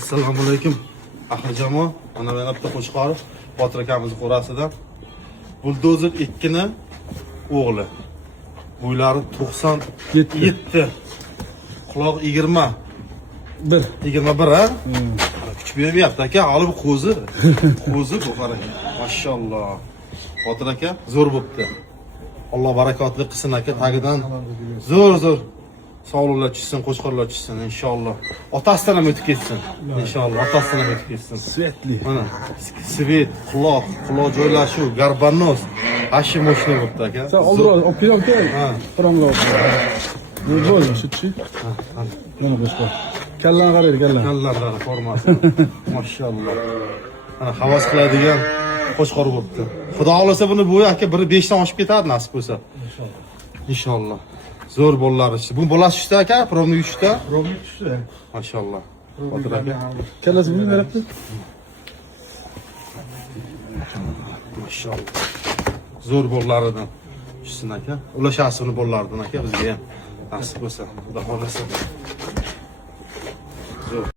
Assalomu alaykum. Ahli jamoa, mana men bitta Qo'chqorov, Botir akamiz qo'rasidan. Buldozer 2 ni o'g'li. Bo'ylari 97. Quloq 20. 21 ha? Kuch bermayapti aka, hali bu qo'zi. Qo'zi bu qarang. Mashalloh. Botir aka zo'r bo'pti. Alloh barakotli qilsin aka, tagidan zo'r sog'liqlar tushsin, qo'chqorlar tushsin inshaalloh. Otasidan ham o'tib ketsin. Inshaalloh otasidan ham o'tib ketsin. Svetli. Mana svet, quloq joylashuv, garbanos, ashi moshina bo'pti aka. Sen oldira, olib kel. Ha. Quramga olib. Bu bo'ldi, shitchi. Mana boshqa. Kallan qaraydi, kallan. Kallarlar formasi. Mashalloh. Mana havas qiladigan qo'chqor bo'pti. Xudo xolasa buni bo'yi aka 1.5 dan oshib ketadi nasib bo'lsa. Inshaalloh. Zo'r bolalar ishdi. Bu bolasi ishda aka, provni ishda. Provni tushdi. Mashalloh. Botir aka. Kallasi buni beribdi. Mashalloh. Zo'r bolalaridan tushsin aka. Ulashasini bolalaridan aka bizga ham nasib bo'lsa. Xudo xolasa. Zo'r.